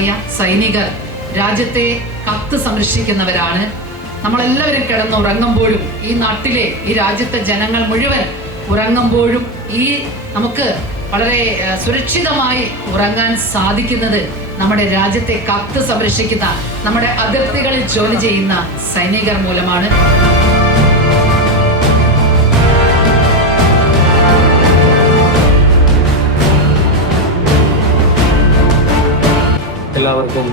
പറയാ, സൈനികർ രാജ്യത്തെ കാത്തു സംരക്ഷിക്കുന്നവരാണ്. നമ്മളെല്ലാവരും കിടന്നുറങ്ങുമ്പോഴും, ഈ നാട്ടിലെ ഈ രാജ്യത്തെ ജനങ്ങൾ മുഴുവൻ ഉറങ്ങുമ്പോഴും നമുക്ക് വളരെ സുരക്ഷിതമായി ഉറങ്ങാൻ സാധിക്കുന്നത് നമ്മുടെ രാജ്യത്തെ കാത്തു സംരക്ഷിക്കുന്ന, നമ്മുടെ അതിർത്തികളിൽ ജോലി ചെയ്യുന്ന സൈനികർ മൂലമാണ്. എല്ലാവർക്കും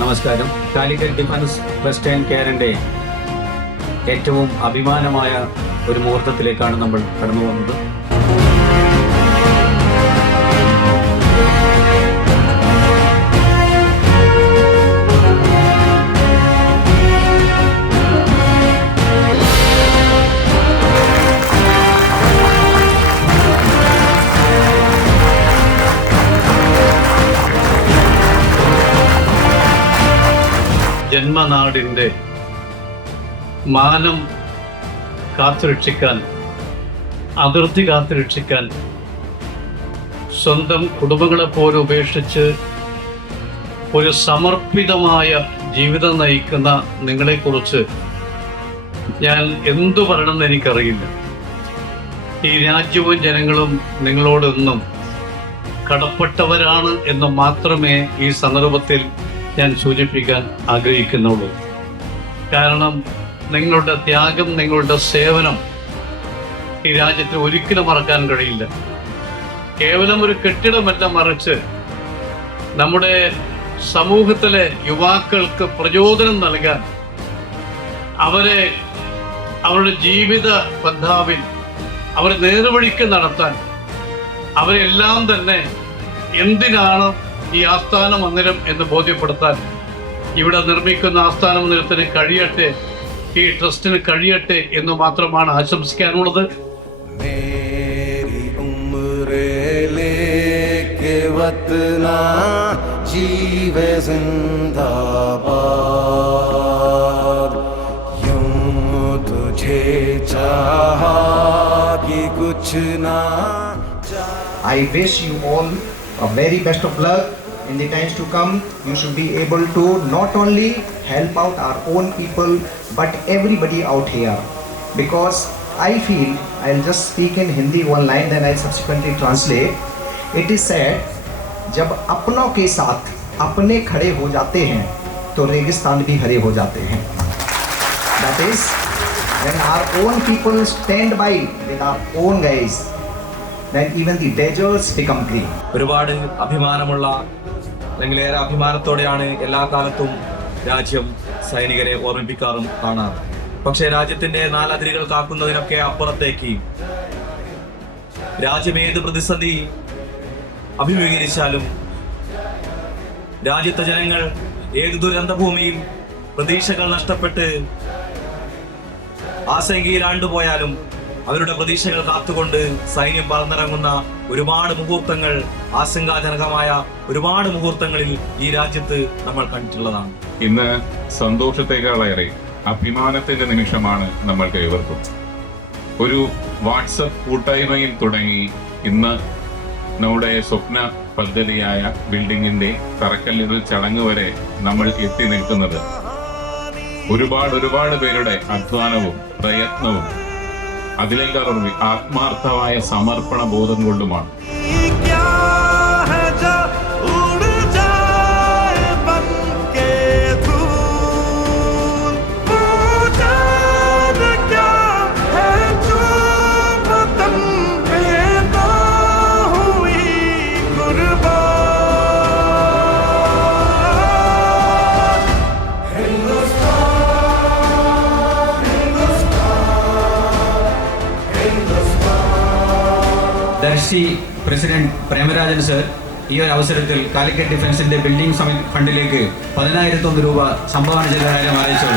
നമസ്കാരം. കാലിക്കറ്റ് ഡിഫൻസ് വെസ്റ്റേൺ കെയറിൻ്റെ ഏറ്റവും അഭിമാനമായ ഒരു മുഹൂർത്തത്തിലേക്കാണ് നമ്മൾ കടന്നു വന്നത്. ജന്മനാടിൻ്റെ മാനം കാത്തുരക്ഷിക്കാൻ, അതിർത്തി കാത്തുരക്ഷിക്കാൻ സ്വന്തം കുടുംബങ്ങളെപ്പോലും ഉപേക്ഷിച്ച് ഒരു സമർപ്പിതമായ ജീവിതം നയിക്കുന്ന നിങ്ങളെക്കുറിച്ച് ഞാൻ എന്തു പറയണമെന്ന് എനിക്കറിയില്ല. ഈ രാജ്യവും ജനങ്ങളും നിങ്ങളോടൊന്നും കടപ്പെട്ടവരാണ് എന്ന് മാത്രമേ ഈ സന്ദർഭത്തിൽ ഞാൻ സൂചിപ്പിക്കാൻ ആഗ്രഹിക്കുന്നുള്ളൂ. കാരണം നിങ്ങളുടെ ത്യാഗം, നിങ്ങളുടെ സേവനം ഈ രാജ്യത്തിന് ഒരിക്കലും മറക്കാൻ കഴിയില്ല. കേവലം ഒരു കെട്ടിടമല്ല, മറിച്ച് നമ്മുടെ സമൂഹത്തിലെ യുവാക്കൾക്ക് പ്രചോദനം നൽകാൻ, അവരെ അവരുടെ ജീവിത പന്ഥാവിൽ അവരെ നേർവഴിക്ക് നടത്താൻ, അവരെല്ലാം തന്നെ എന്തിനാണ് ഈ ആസ്ഥാന മന്ദിരം എന്ന് ബോധ്യപ്പെടുത്താൻ ഇവിടെ നിർമ്മിക്കുന്ന ആസ്ഥാന മന്ദിരത്തിന് കഴിയട്ടെ, ഈ ട്രസ്റ്റിന് കഴിയട്ടെ എന്ന് മാത്രമാണ് ആശംസിക്കാനുള്ളത്. I wish you all a very best of luck. In the times to come, you should be able to not only help out our own people, but everybody out here. Because I feel, I'll just speak in Hindi one line, then I'll subsequently translate. It is said, जब अपनों के साथ अपने खड़े हो जाते हैं, तो रेगिस्तान भी हरे हो जाते हैं. That is, when our own people stand by with our own guys, then even the deserts become green. ഒരുപാട് അഭിമാനമുള്ള, അല്ലെങ്കിൽ ഏറെ അഭിമാനത്തോടെയാണ് എല്ലാ കാലത്തും രാജ്യം സൈനികരെ ഓർമ്മിപ്പിക്കാറും കാണാറ്. പക്ഷേ രാജ്യത്തിന്റെ നാലതിരുകൾ കാക്കുന്നതിനൊക്കെ അപ്പുറത്തേക്ക് രാജ്യം ഏത് പ്രതിസന്ധി അഭിമുഖീകരിച്ചാലും, രാജ്യത്തെ ജനങ്ങൾ ഏത് ദുരന്തഭൂമിയിൽ പ്രതീക്ഷകൾ നഷ്ടപ്പെട്ട് ആശങ്കയിൽ ആണ്ടുപോയാലും അവരുടെ പ്രതീക്ഷകൾ കാത്തുകൊണ്ട് സൈന്യം പറന്നിറങ്ങുന്ന ഒരുപാട് മുഹൂർത്തങ്ങൾ, ആശങ്കാജനകമായ ഒരുപാട് മുഹൂർത്തങ്ങളിൽ ഈ രാജ്യത്ത് നമ്മൾ കണ്ടിട്ടുള്ളതാണ്. ഇന്ന് സന്തോഷത്തെക്കാളേറെ അഭിമാനത്തിന്റെ നിമിഷമാണ് നമ്മൾക്ക് ഏവർക്കും. ഒരു വാട്സപ്പ് കൂട്ടായ്മയിൽ തുടങ്ങി ഇന്ന് നമ്മുടെ സ്വപ്ന പദ്ധതിയായ ബിൽഡിങ്ങിന്റെ തറക്കല്ലിടൽ ചടങ്ങ് വരെ നമ്മൾ എത്തി നിൽക്കുന്നത് ഒരുപാട് പേരുടെ അധ്വാനവും പ്രയത്നവും അതിലേക്കാളും ആത്മാർത്ഥമായ സമർപ്പണ ബോധം കൊണ്ടുമാണ്. ദർശി പ്രസിഡന്റ് പ്രേമരാജൻ സർ ഈ ഒരു അവസരത്തിൽ കാലിക്കറ്റ് ഡിഫൻസിന്റെ ബിൽഡിംഗ് ഫണ്ടിലേക്ക് 10,001 രൂപ സംഭാവന ചെയ്ത കാര്യം അറിയിച്ചു.